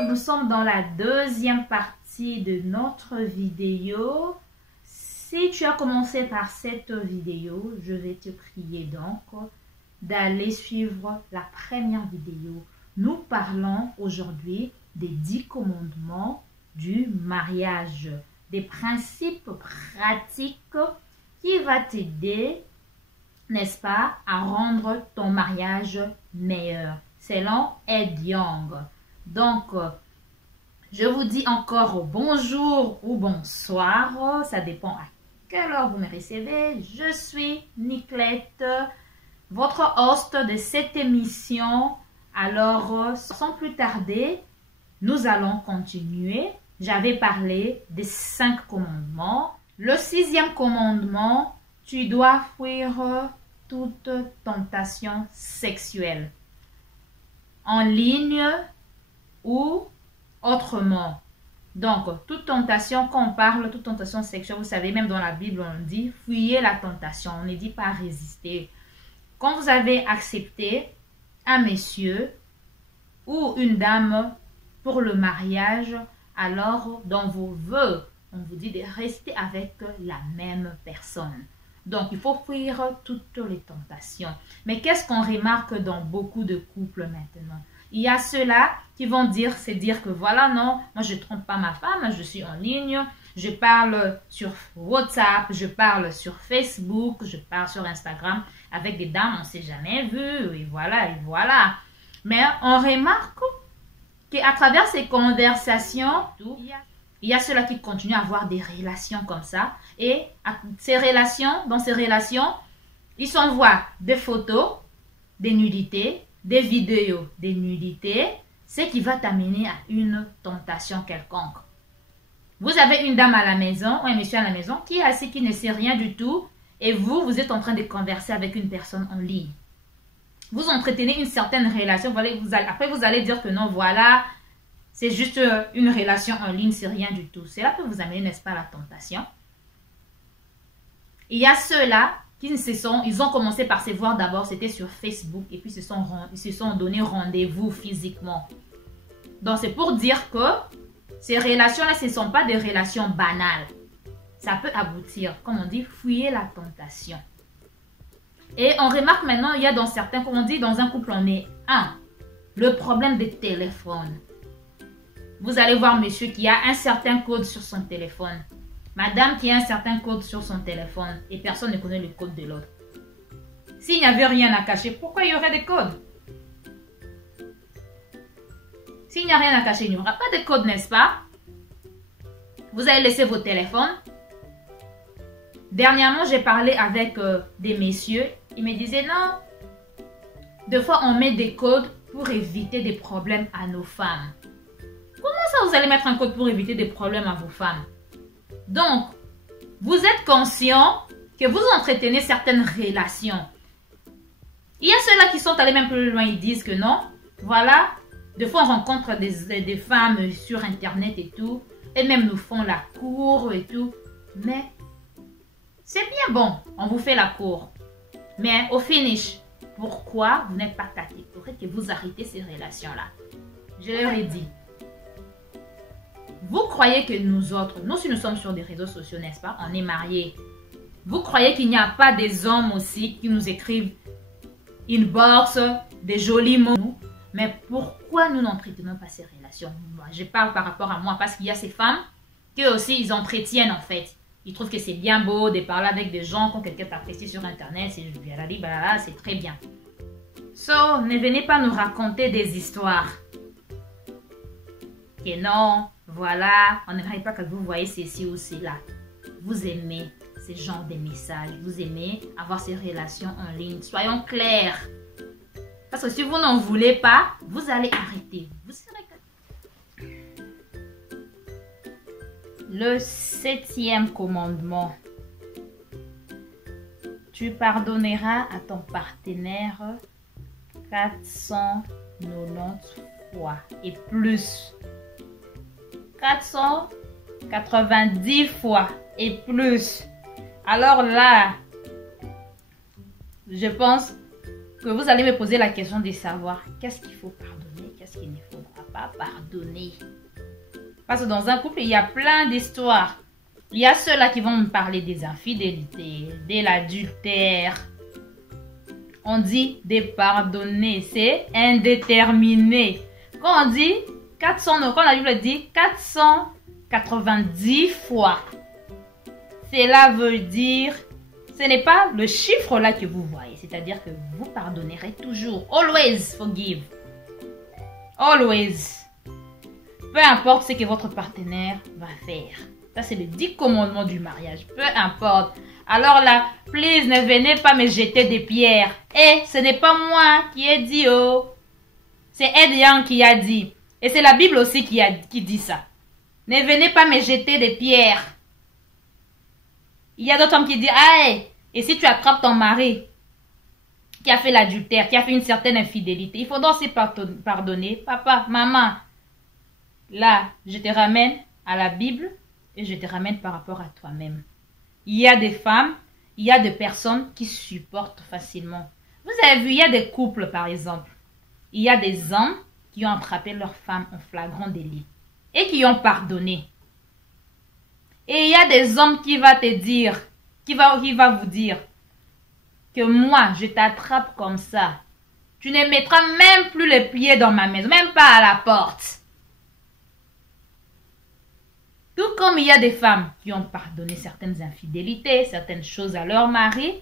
Nous sommes dans la deuxième partie de notre vidéo. Si tu as commencé par cette vidéo, je vais te prier donc d'aller suivre la première vidéo. Nous parlons aujourd'hui des 10 commandements du mariage, des principes pratiques qui vont t'aider, n'est-ce pas, à rendre ton mariage meilleur, selon Ed Young. Donc, je vous dis encore bonjour ou bonsoir, ça dépend à quelle heure vous me recevez. Je suis Niclette, votre host de cette émission. Alors, sans plus tarder, nous allons continuer. J'avais parlé des 5 commandements. Le 6e commandement, tu dois fuir toute tentation sexuelle, en ligne ou autrement. Donc, toute tentation, quand on parle, toute tentation sexuelle, vous savez, même dans la Bible, on dit « fuyez la tentation », on ne dit pas « résister ». Quand vous avez accepté un monsieur ou une dame pour le mariage, alors dans vos vœux, on vous dit de rester avec la même personne. Donc, il faut fuir toutes les tentations. Mais qu'est-ce qu'on remarque dans beaucoup de couples maintenant? Il y a ceux-là qui vont dire, c'est dire que voilà, non, moi je ne trompe pas ma femme, je suis en ligne, je parle sur WhatsApp, je parle sur Facebook, je parle sur Instagram avec des dames, on ne s'est jamais vu, et voilà, et voilà. Mais on remarque qu'à travers ces conversations, il y a ceux-là qui continuent à avoir des relations comme ça. Et dans ces relations, ils s'envoient des photos, des nudités, des vidéos, des nudités, ce qui va t'amener à une tentation quelconque. Vous avez une dame à la maison, ou un monsieur à la maison, qui est assis, qui ne sait rien du tout, et vous êtes en train de converser avec une personne en ligne. Vous entretenez une certaine relation, après vous allez dire que non, voilà, c'est juste une relation en ligne, c'est rien du tout. Cela peut vous amener, n'est-ce pas, à la tentation. Il y a ceux-là qui ils ont commencé par se voir d'abord, c'était sur Facebook, et puis ils se sont donné rendez-vous physiquement. Donc c'est pour dire que ces relations-là, ce ne sont pas des relations banales. Ça peut aboutir, comme on dit, fuyez la tentation. Et on remarque maintenant, il y a dans certains, comme on dit, dans un couple, on est un. Le problème des téléphones. Vous allez voir monsieur qui a un certain code sur son téléphone. Madame qui a un certain code sur son téléphone. Et personne ne connaît le code de l'autre. S'il n'y avait rien à cacher, pourquoi il y aurait des codes? S'il n'y a rien à cacher, il n'y aura pas de code, n'est-ce pas? Vous allez laisser vos téléphones. Dernièrement, j'ai parlé avec des messieurs. Ils me disaient non. Des fois, on met des codes pour éviter des problèmes à nos femmes. Comment ça, vous allez mettre un code pour éviter des problèmes à vos femmes? Donc, vous êtes conscient que vous entretenez certaines relations. Il y a ceux-là qui sont allés même plus loin. Ils disent que non. Voilà. Des fois, on rencontre des femmes sur Internet et tout. Et même nous font la cour et tout. Mais c'est bien bon. On vous fait la cour. Mais au finish, pourquoi vous n'êtes pas catégorique que vous arrêtez ces relations-là? Je leur ai dit. Vous croyez que nous autres, nous si nous sommes sur des réseaux sociaux, n'est-ce pas? On est mariés. Vous croyez qu'il n'y a pas des hommes aussi qui nous écrivent inbox, des jolis mots? Mais pourquoi nous n'entretenons pas ces relations? Moi, je parle par rapport à moi parce qu'il y a ces femmes qui aussi ils entretiennent en fait. Ils trouvent que c'est bien beau de parler avec des gens quand quelqu'un t'apprécie sur internet, c'est très bien. So, ne venez pas nous raconter des histoires. Que non, voilà, on n'aimerait pas que vous voyez ceci ou cela. Vous aimez ce genre de messages, vous aimez avoir ces relations en ligne. Soyons clairs. Parce que si vous n'en voulez pas, vous allez arrêter. Vous serez... Le 7e commandement. Tu pardonneras à ton partenaire 490 fois et plus. 490 fois et plus. Alors là, je pense que vous allez me poser la question de savoir qu'est-ce qu'il faut pardonner, qu'est-ce qu'il ne faudra pas pardonner. Parce que dans un couple, il y a plein d'histoires. Il y a ceux-là qui vont me parler des infidélités, de l'adultère. On dit de pardonner, c'est indéterminé. Quand on dit 400, quand la Bible dit 490 fois, cela veut dire, ce n'est pas le chiffre là que vous voyez, c'est-à-dire que vous pardonnerez toujours. Always forgive. Always. Peu importe ce que votre partenaire va faire. Ça, c'est le 10 commandements du mariage. Peu importe. Alors là, please, ne venez pas me jeter des pierres. Et ce n'est pas moi qui ai dit, oh. C'est Ed Young qui a dit. Et c'est la Bible aussi qui dit ça. Ne venez pas me jeter des pierres. Il y a d'autres hommes qui disent, hey, et si tu attrapes ton mari qui a fait l'adultère, qui a fait une certaine infidélité, il faudra aussi pardonner. Papa, maman, là, je te ramène à la Bible et je te ramène par rapport à toi-même. Il y a des femmes, il y a des personnes qui supportent facilement. Vous avez vu, il y a des couples par exemple. Il y a des hommes qui ont attrapé leur femme en flagrant délit et qui ont pardonné. Et il y a des hommes qui va te dire, qui va vous dire que moi, je t'attrape comme ça. Tu ne mettras même plus les pieds dans ma maison, même pas à la porte. Tout comme il y a des femmes qui ont pardonné certaines infidélités, certaines choses à leur mari.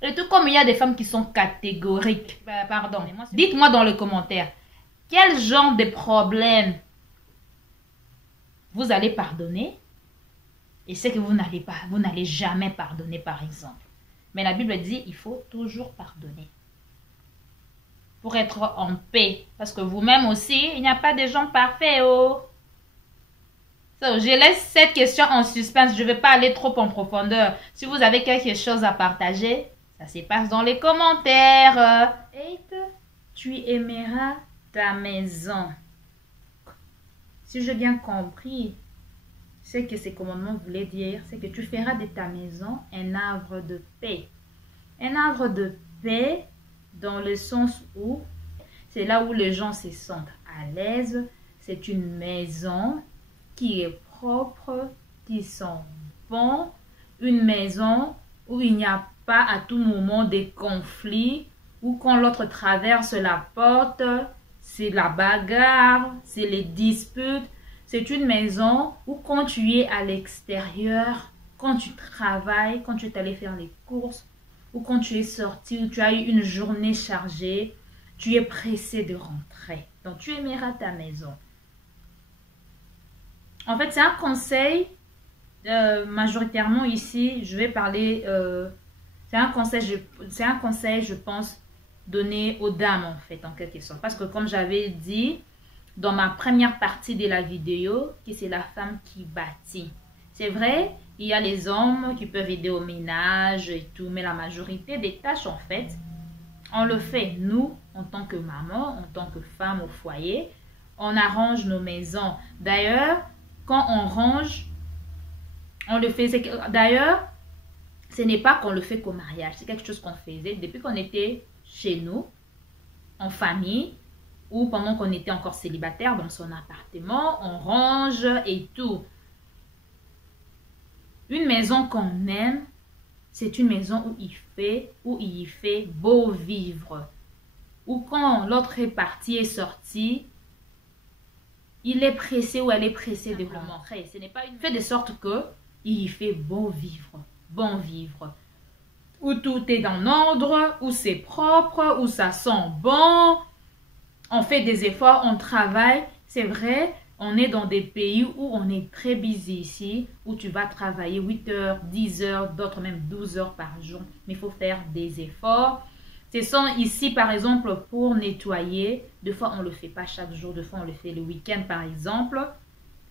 Et tout comme il y a des femmes qui sont catégoriques. Pardon. Dites-moi dans les commentaires, quel genre de problème vous allez pardonner et c'est que vous n'allez jamais pardonner par exemple. Mais la Bible dit, il faut toujours pardonner. Pour être en paix. Parce que vous-même aussi, il n'y a pas de gens parfaits, oh. Je laisse cette question en suspense. Je ne vais pas aller trop en profondeur. Si vous avez quelque chose à partager, ça se passe dans les commentaires. 8. Tu aimeras ta maison. Si j'ai bien compris, ce que ces commandements voulaient dire, c'est que tu feras de ta maison un havre de paix. Un havre de paix dans le sens où c'est là où les gens se sentent à l'aise. C'est une maison qui est propre, qui sent bon, une maison où il n'y a pas à tout moment des conflits, où quand l'autre traverse la porte, c'est la bagarre, c'est les disputes. C'est une maison où quand tu es à l'extérieur, quand tu travailles, quand tu es allé faire les courses, ou quand tu es sorti, ou tu as eu une journée chargée, tu es pressé de rentrer. Donc tu aimeras ta maison. En fait, c'est un conseil, majoritairement ici, je vais parler, c'est un conseil, je pense, donné aux dames, en fait, en quelque sorte. Parce que comme j'avais dit dans ma première partie de la vidéo, que c'est la femme qui bâtit. C'est vrai, il y a les hommes qui peuvent aider au ménage et tout, mais la majorité des tâches, en fait, on le fait, nous, en tant que maman, en tant que femme au foyer, on arrange nos maisons. D'ailleurs, quand on range, on le fait. D'ailleurs, ce n'est pas qu'on le fait qu'au mariage. C'est quelque chose qu'on faisait depuis qu'on était chez nous, en famille, ou pendant qu'on était encore célibataire dans son appartement. On range et tout. Une maison qu'on aime, c'est une maison où il y fait beau vivre. Ou quand l'autre est parti et sorti, il est pressé ou elle est pressée de rentrer. Ce n'est pas une... Fait de sorte que il y fait bon vivre. Où tout est en ordre, où c'est propre, où ça sent bon. On fait des efforts, on travaille. C'est vrai, on est dans des pays où on est très busy ici, où tu vas travailler 8 heures, 10 heures, d'autres même 12 heures par jour. Mais il faut faire des efforts. Ce sont ici, par exemple, pour nettoyer. Des fois, on ne le fait pas chaque jour. Des fois, on le fait le week-end, par exemple.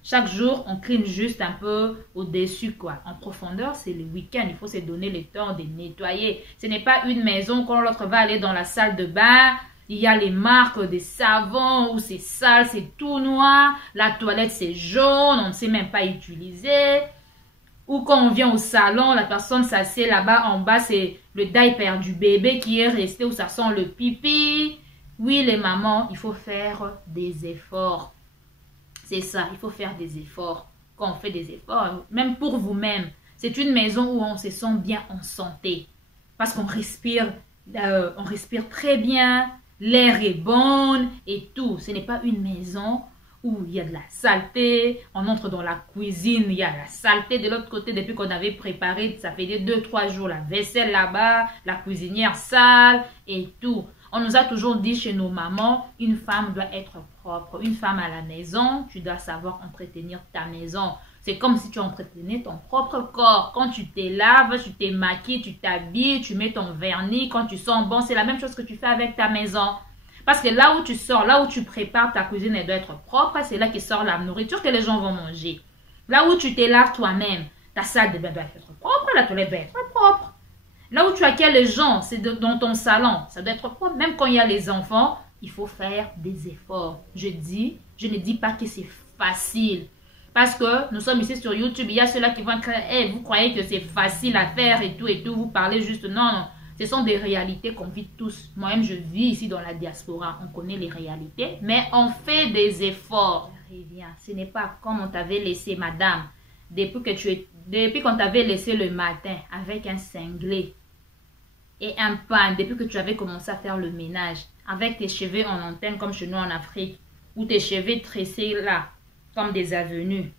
Chaque jour, on clean juste un peu au-dessus, quoi. En profondeur, c'est le week-end. Il faut se donner le temps de nettoyer. Ce n'est pas une maison, quand l'autre va aller dans la salle de bain, il y a les marques des savons, où c'est sale, c'est tout noir. La toilette, c'est jaune, on ne sait même pas utiliser. Ou quand on vient au salon, la personne s'assied là-bas en bas, c'est le diaper du bébé qui est resté où ça sent le pipi. Oui, les mamans, il faut faire des efforts. C'est ça, il faut faire des efforts. Quand on fait des efforts, même pour vous-même, c'est une maison où on se sent bien en santé. Parce qu'on respire très bien, l'air est bon et tout. Ce n'est pas une maison où il y a de la saleté, on entre dans la cuisine, il y a la saleté de l'autre côté depuis qu'on avait préparé, ça fait 2-3 jours, la vaisselle là-bas, la cuisinière sale et tout. On nous a toujours dit chez nos mamans, une femme doit être propre. Une femme à la maison, tu dois savoir entretenir ta maison. C'est comme si tu entretenais ton propre corps. Quand tu te laves, tu te maquilles, tu t'habilles, tu mets ton vernis. Quand tu sens bon, c'est la même chose que tu fais avec ta maison. Parce que là où tu sors, là où tu prépares ta cuisine, elle doit être propre. C'est là que sort la nourriture que les gens vont manger. Là où tu te laves toi-même, ta salle de bain doit être propre, la toilette doit être propre. Là où tu accueilles les gens, c'est dans ton salon, ça doit être propre. Même quand il y a les enfants, il faut faire des efforts. Je ne dis pas que c'est facile. Parce que nous sommes ici sur YouTube, il y a ceux-là qui vont dire, hey, vous croyez que c'est facile à faire et tout, vous parlez juste. Non, non. Ce sont des réalités qu'on vit tous. Moi-même, je vis ici dans la diaspora. On connaît les réalités, mais on fait des efforts. Ce n'est pas comme on t'avait laissé, madame. Depuis qu'on t'avait laissé le matin avec un cinglé et un pan, depuis que tu avais commencé à faire le ménage, avec tes cheveux en antenne comme chez nous en Afrique, ou tes cheveux tressés là, comme des avenues.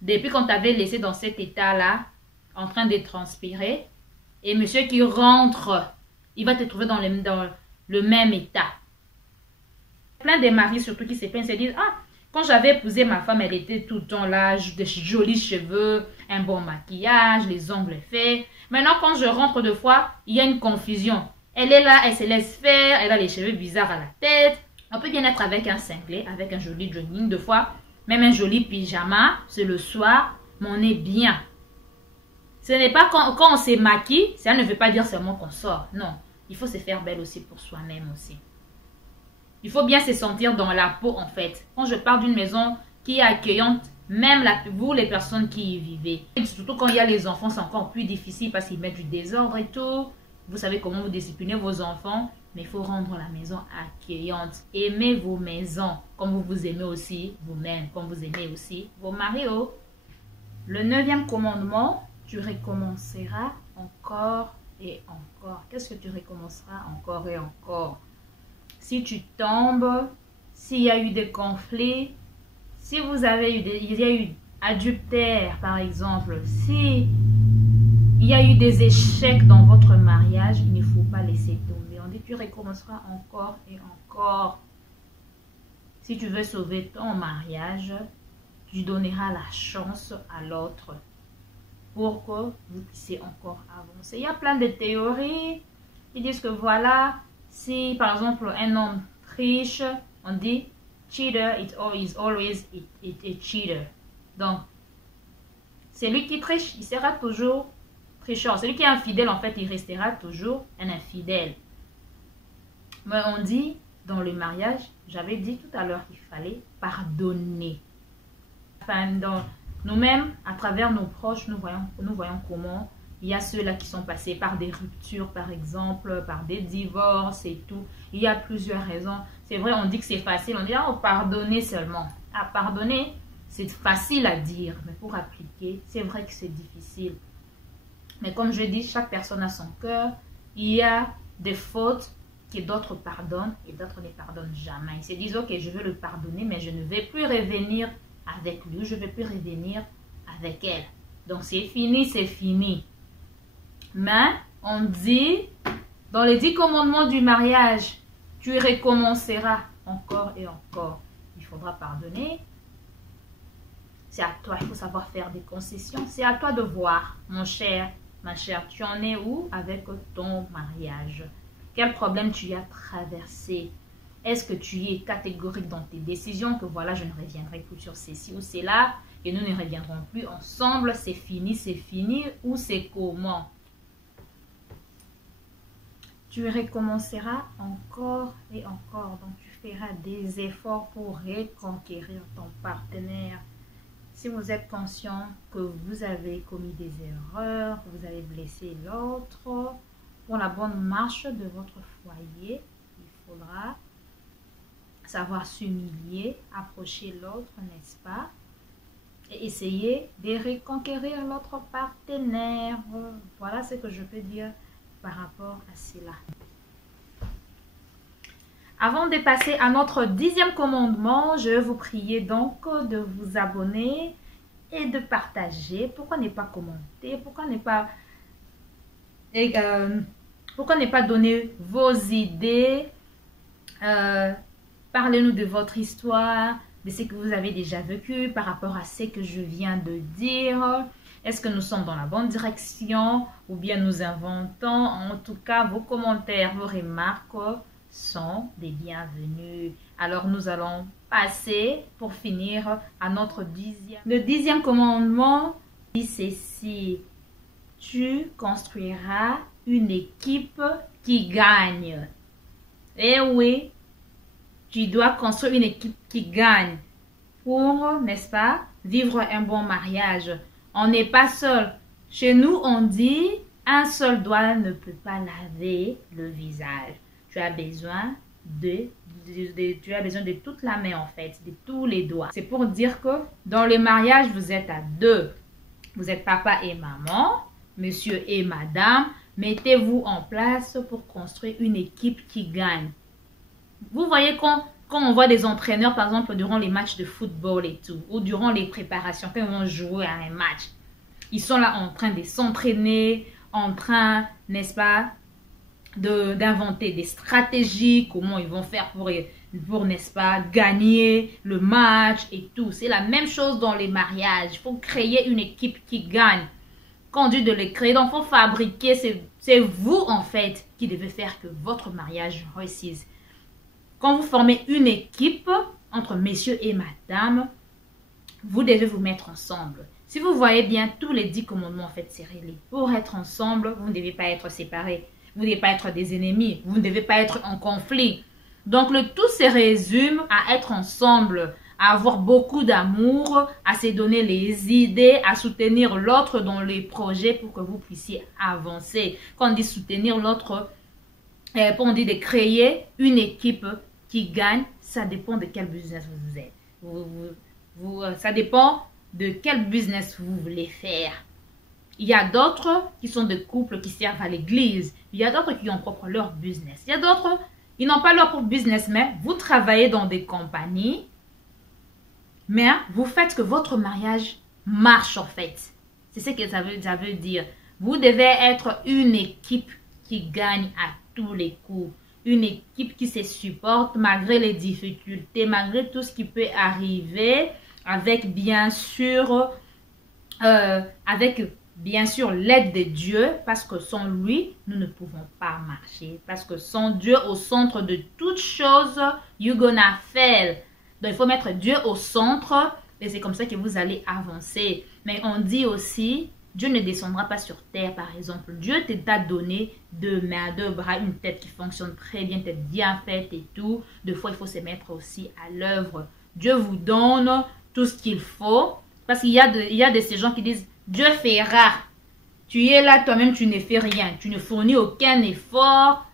Depuis qu'on t'avait laissé dans cet état-là, en train de transpirer, et monsieur qui rentre, il va te trouver dans le même état. Plein de maris surtout qui se plaignent, se disent, ah, quand j'avais épousé ma femme, elle était tout le temps là, de jolis cheveux, un bon maquillage, les ongles faits. Maintenant, quand je rentre deux fois, il y a une confusion. Elle est là, elle se laisse faire, elle a les cheveux bizarres à la tête. On peut bien être avec un cinglé, avec un joli jogging, deux fois, même un joli pyjama, c'est le soir, mais on est bien. Ce n'est pas quand on se maquille, ça ne veut pas dire seulement qu'on sort. Non, il faut se faire belle aussi pour soi-même aussi. Il faut bien se sentir dans la peau en fait. Quand je parle d'une maison qui est accueillante, même vous les personnes qui y vivez. Et surtout quand il y a les enfants, c'est encore plus difficile parce qu'ils mettent du désordre et tout. Vous savez comment vous disciplinez vos enfants. Mais il faut rendre la maison accueillante. Aimez vos maisons comme vous vous aimez aussi vous-même, comme vous aimez aussi vos maris. Le 9e commandement, tu recommenceras encore et encore. Qu'est-ce que tu recommenceras encore et encore? Si tu tombes, s'il y a eu des conflits, si vous avez il y a eu adultère par exemple, si il y a eu des échecs dans votre mariage, il ne faut pas laisser tomber. On dit tu recommenceras encore et encore. Si tu veux sauver ton mariage, tu donneras la chance à l'autre pour que vous puissiez encore avancer. Il y a plein de théories qui disent que voilà, si par exemple un homme triche, on dit cheater is always a cheater. Donc, celui qui triche, il sera toujours tricheur. Celui qui est infidèle, en fait, il restera toujours un infidèle. Mais on dit, dans le mariage, j'avais dit tout à l'heure qu'il fallait pardonner. Enfin, nous-mêmes, à travers nos proches, nous voyons comment il y a ceux-là qui sont passés par des ruptures, par exemple, par des divorces et tout. Il y a plusieurs raisons. C'est vrai, on dit que c'est facile. On dit, ah, pardonner seulement. Ah, pardonner, c'est facile à dire. Mais pour appliquer, c'est vrai que c'est difficile. Mais comme je dis, chaque personne a son cœur. Il y a des fautes que d'autres pardonnent et d'autres ne pardonnent jamais. Ils se disent, ok, je veux le pardonner, mais je ne vais plus revenir avec lui. Je ne vais plus revenir avec elle. Donc, c'est fini, c'est fini. Mais on dit, dans les 10 commandements du mariage, tu recommenceras encore et encore. Il faudra pardonner. C'est à toi, il faut savoir faire des concessions. C'est à toi de voir, mon cher, ma chère, tu en es où avec ton mariage? Quel problème tu as traversé? Est-ce que tu es catégorique dans tes décisions, que voilà, je ne reviendrai plus sur ceci ou cela, et nous ne reviendrons plus ensemble, c'est fini, ou c'est comment? Tu recommenceras encore et encore, donc tu feras des efforts pour reconquérir ton partenaire. Si vous êtes conscient que vous avez commis des erreurs, que vous avez blessé l'autre, pour la bonne marche de votre foyer, il faudra savoir s'humilier, approcher l'autre, n'est-ce pas? Et essayer de reconquérir l'autre partenaire. Voilà ce que je peux dire par rapport à cela. Avant de passer à notre 10e commandement, je vais vous prier donc de vous abonner et de partager. Pourquoi ne pas commenter? Pourquoi ne pas donner vos idées? Parlez-nous de votre histoire, de ce que vous avez déjà vécu par rapport à ce que je viens de dire. Est-ce que nous sommes dans la bonne direction ou bien nous inventons? En tout cas, vos commentaires, vos remarques sont des bienvenus. Alors, nous allons passer pour finir à notre 10e. Le 10e commandement dit ceci: tu construiras une équipe qui gagne. Eh oui, tu dois construire une équipe qui gagne pour, n'est-ce pas, vivre un bon mariage. On n'est pas seul. Chez nous, on dit, un seul doigt ne peut pas laver le visage. Tu as besoin de toute la main en fait, de tous les doigts. C'est pour dire que dans le mariage, vous êtes à deux. Vous êtes papa et maman, monsieur et madame. Mettez-vous en place pour construire une équipe qui gagne. Vous voyez quand on voit des entraîneurs, par exemple, durant les matchs de football et tout, ou durant les préparations, quand ils vont jouer à un match, ils sont là en train de s'entraîner, en train, n'est-ce pas, d'inventer des stratégies, comment ils vont faire pour n'est-ce pas, gagner le match et tout. C'est la même chose dans les mariages. Il faut créer une équipe qui gagne. Quand on dit de les créer, donc il faut fabriquer. C'est vous, en fait, qui devez faire que votre mariage réussisse. Quand vous formez une équipe entre messieurs et madame, vous devez vous mettre ensemble. Si vous voyez bien, tous les 10 commandements, en fait, c'est réglé. Pour être ensemble, vous ne devez pas être séparés. Vous ne devez pas être des ennemis. Vous ne devez pas être en conflit. Donc, le tout se résume à être ensemble, à avoir beaucoup d'amour, à se donner les idées, à soutenir l'autre dans les projets pour que vous puissiez avancer. Quand on dit soutenir l'autre, on dit de créer une équipe qui gagne, ça dépend de quel business vous êtes. Ça dépend de quel business vous voulez faire. Il y a d'autres qui sont des couples qui servent à l'église. Il y a d'autres qui ont propre leur business. Il y a d'autres qui n'ont pas leur propre business, mais vous travaillez dans des compagnies. Mais vous faites que votre mariage marche en fait. C'est ce que ça veut dire. Vous devez être une équipe qui gagne à tous les coups. Une équipe qui se supporte malgré les difficultés, malgré tout ce qui peut arriver, avec bien sûr l'aide de Dieu, parce que sans lui, nous ne pouvons pas marcher. Parce que sans Dieu au centre de toutes choses, you're gonna fail. Donc, il faut mettre Dieu au centre et c'est comme ça que vous allez avancer. Mais on dit aussi, Dieu ne descendra pas sur terre, par exemple. Dieu t'a donné 2 mains, 2 bras, une tête qui fonctionne très bien, tête bien faite et tout. Des fois, il faut se mettre aussi à l'œuvre. Dieu vous donne tout ce qu'il faut. Parce qu'il y a de ces gens qui disent, Dieu fera. Tu es là, toi-même, tu ne fais rien. Tu ne fournis aucun effort.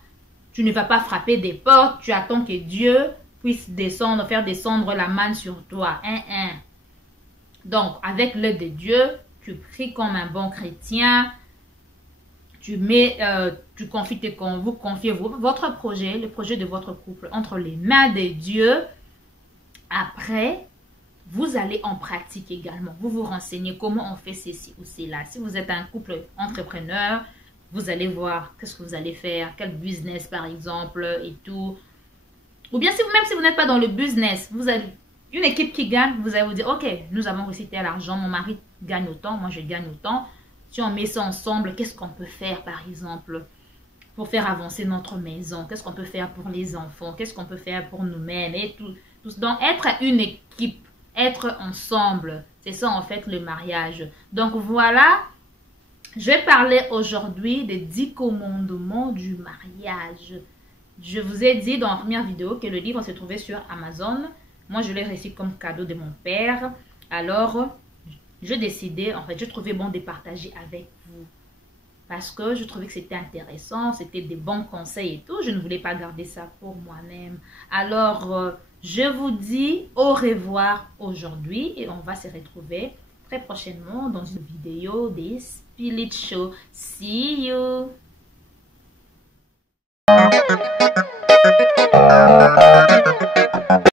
Tu ne vas pas frapper des portes. Tu attends que Dieu puisse descendre, faire descendre la manne sur toi. Donc, avec l'aide de Dieu, tu pries comme un bon chrétien. Vous confiez votre projet, le projet de votre couple entre les mains de Dieu. Après, vous allez en pratique également. Vous vous renseignez comment on fait ceci ou cela. Si vous êtes un couple entrepreneur, vous allez voir qu'est-ce que vous allez faire, quel business par exemple et tout. Ou bien même si vous n'êtes pas dans le business, vous avez une équipe qui gagne, vous allez vous dire, ok, nous avons réussi tel argent, mon mari gagne autant, moi je gagne autant. Si on met ça ensemble, qu'est-ce qu'on peut faire par exemple pour faire avancer notre maison? Qu'est-ce qu'on peut faire pour les enfants? Qu'est-ce qu'on peut faire pour nous-mêmes et tout. Donc être une équipe, être ensemble, c'est ça en fait le mariage. Donc voilà, je vais parler aujourd'hui des 10 commandements du mariage. Je vous ai dit dans la première vidéo que le livre se trouvait sur Amazon. Moi, je l'ai reçu comme cadeau de mon père. Alors, je décidais, en fait, je trouvais bon de partager avec vous. Parce que je trouvais que c'était intéressant, c'était des bons conseils et tout. Je ne voulais pas garder ça pour moi-même. Alors, je vous dis au revoir aujourd'hui et on va se retrouver très prochainement dans une vidéo des Spirit Show. See you!